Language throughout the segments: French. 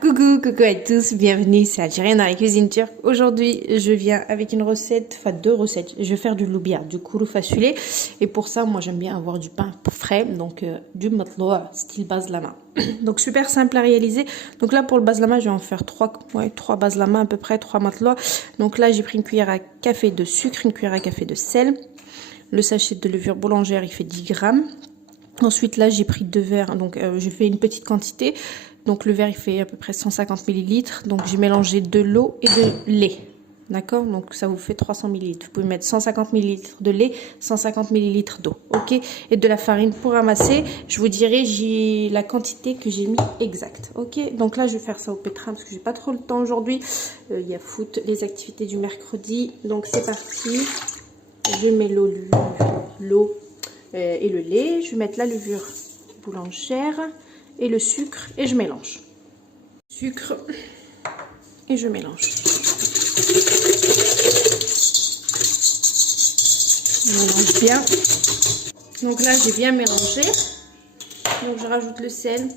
Coucou à tous, bienvenue, c'est Algérienne dans la cuisine turque. Aujourd'hui, je viens avec une recette, enfin deux recettes. Je vais faire du loubia, du kuru fasulé. Et pour ça, moi j'aime bien avoir du pain frais, donc du matloa, style bazlama. Donc super simple à réaliser. Donc là pour le bazlama, je vais en faire trois bazlama à peu près, 3 matloa. Donc là j'ai pris une cuillère à café de sucre, une cuillère à café de sel. Le sachet de levure boulangère, il fait 10 grammes. Ensuite là j'ai pris 2 verres, donc j'ai fait une petite quantité. Donc le verre il fait à peu près 150 ml. Donc j'ai mélangé de l'eau et de lait. D'accord? Donc ça vous fait 300 ml. Vous pouvez mettre 150 ml de lait, 150 ml d'eau. Ok? Et de la farine pour ramasser. Je vous dirai la quantité que j'ai mis exacte. Ok? Donc là je vais faire ça au pétrin parce que j'ai pas trop le temps aujourd'hui. Il y a foot, les activités du mercredi. Donc c'est parti. Je mets l'eau et le lait. Je vais mettre la levure boulangère et le sucre et je mélange. Sucre et je mélange. Je mélange bien. Donc là j'ai bien mélangé. Donc je rajoute le sel,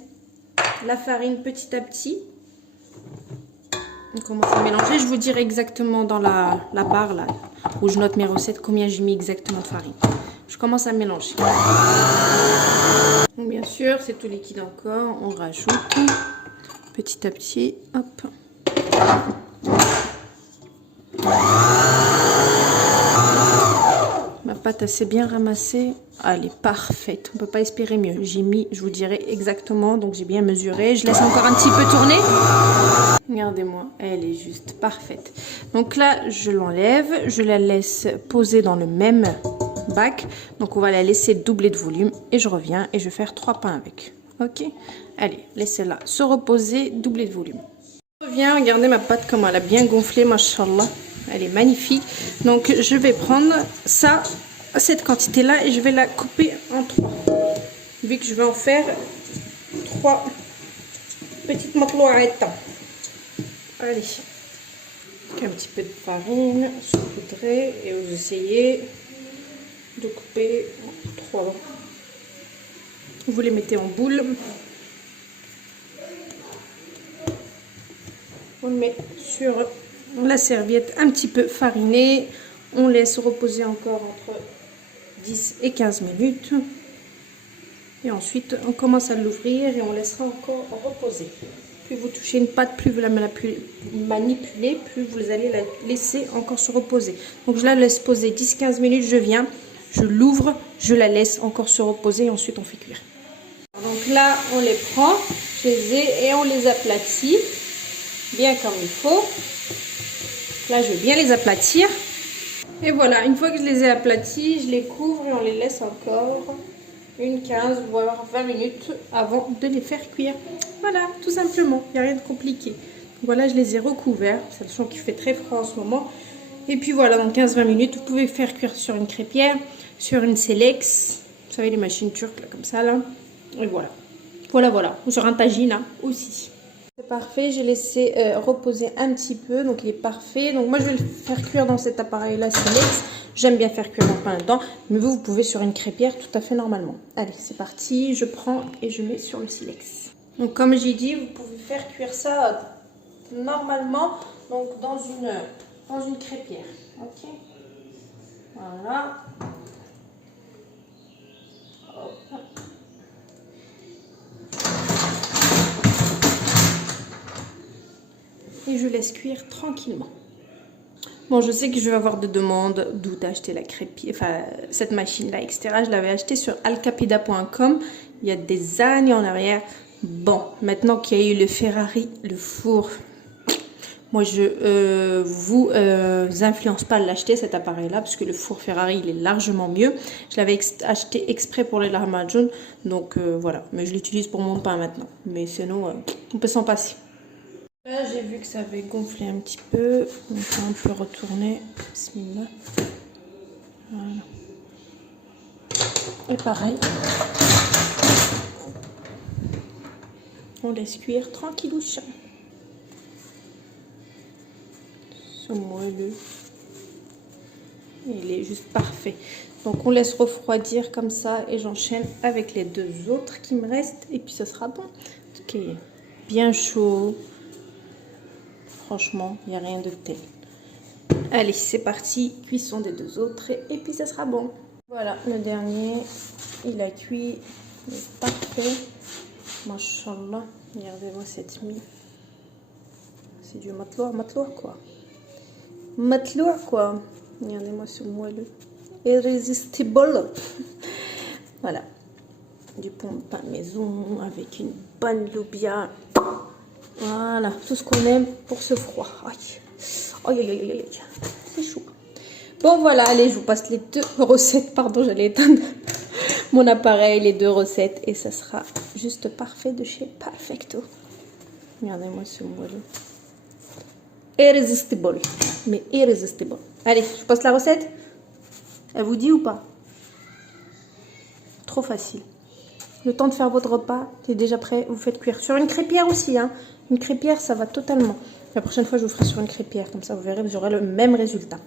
la farine petit à petit. On commence à mélanger. Je vous dirai exactement dans la barre là où je note mes recettes combien j'ai mis exactement de farine. Je commence à mélanger. Donc bien sûr, c'est tout liquide encore. On rajoute petit à petit. Hop. Ma pâte assez bien ramassée. Elle est parfaite. On peut pas espérer mieux. J'ai mis, je vous dirai exactement. Donc j'ai bien mesuré. Je laisse encore un petit peu tourner. Regardez-moi, elle est juste parfaite. Donc là, je l'enlève. Je la laisse poser dans le même bac. Donc on va la laisser doubler de volume et je reviens et je vais faire 3 pains avec. Ok, allez, laissez-la se reposer, doubler de volume. Je reviens, regardez ma pâte comme elle a bien gonflé, machallah, elle est magnifique. Donc je vais prendre ça, cette quantité là, et je vais la couper en 3, vu que je vais en faire 3 petites matlouarettes. Allez, un petit peu de farine saupoudrée et vous essayez de couper 3. Vous les mettez en boule. On le met sur la serviette un petit peu farinée. On laisse reposer encore entre 10 et 15 minutes. Et ensuite, on commence à l'ouvrir et on laissera encore reposer. Plus vous touchez une pâte, plus vous la manipulez, plus vous allez la laisser encore se reposer. Donc je la laisse poser 10-15 minutes, je viens, je l'ouvre, je la laisse encore se reposer et ensuite on fait cuire. Donc là, on les prend, je les ai et on les aplatit bien comme il faut. Là, je vais bien les aplatir. Et voilà, une fois que je les ai aplatis, je les couvre et on les laisse encore une 15 voire 20 minutes avant de les faire cuire. Voilà, tout simplement, il n'y a rien de compliqué. Voilà, je les ai recouverts, sachant qu'il fait très froid en ce moment. Et puis voilà, dans 15-20 minutes, vous pouvez faire cuire sur une crêpière, sur une Selex. Vous savez, les machines turques, là, comme ça, là. Et voilà. Voilà. Ou sur un tagine, hein, aussi. C'est parfait, j'ai laissé reposer un petit peu, donc il est parfait. Donc moi, je vais le faire cuire dans cet appareil-là, Silex. J'aime bien faire cuire mon pain dedans, mais vous pouvez sur une crêpière tout à fait normalement. Allez, c'est parti, je prends et je mets sur le Silex. Donc comme j'ai dit, vous pouvez faire cuire ça normalement, donc dans une crêpière. Ok, voilà. Hop. Et je laisse cuire tranquillement. Bon, je sais que je vais avoir des demandes d'où t'acheter la crêpière, enfin cette machine-là, etc. Je l'avais achetée sur alcapida.com il y a des années en arrière. Bon, maintenant qu'il y a eu le Ferrari, le four, moi je vous influence pas à l'acheter cet appareil-là parce que le four Ferrari il est largement mieux. Je l'avais acheté exprès pour les lahmacun, donc voilà. Mais je l'utilise pour mon pain maintenant. Mais sinon, on peut s'en passer. Là, j'ai vu que ça avait gonflé un petit peu, donc on peut retourner. Bismillah. Voilà. Et pareil, on laisse cuire tranquilloucha. Ce moelleux, il est juste parfait. Donc on laisse refroidir comme ça et j'enchaîne avec les 2 autres qui me restent et puis ce sera bon. Ok. bien chaud. Franchement, il n'y a rien de tel. Allez, c'est parti. Cuisson des deux autres et puis ça sera bon. Voilà, le dernier, il a cuit. Il est parfait. Mashallah. Regardez-moi cette mie. C'est du matloua quoi. Matloua quoi. Regardez-moi ce moelleux. Irrésistible. Voilà. Du pain de pain maison avec une bonne loubia. Voilà, tout ce qu'on aime pour ce froid. Aïe, aïe, aïe, aïe, c'est chaud. Bon voilà, allez, je vous passe les 2 recettes. Pardon, j'allais éteindre mon appareil, les 2 recettes. Et ça sera juste parfait de chez Perfecto. Regardez-moi ce moelleux. Irrésistible. Mais irrésistible. Allez, je vous passe la recette. Elle vous dit ou pas? Trop facile. Le temps de faire votre repas, c'est déjà prêt, vous faites cuire. Sur une crêpière aussi, hein. Une crêpière, ça va totalement. La prochaine fois, je vous ferai sur une crêpière, comme ça vous verrez, vous aurez le même résultat.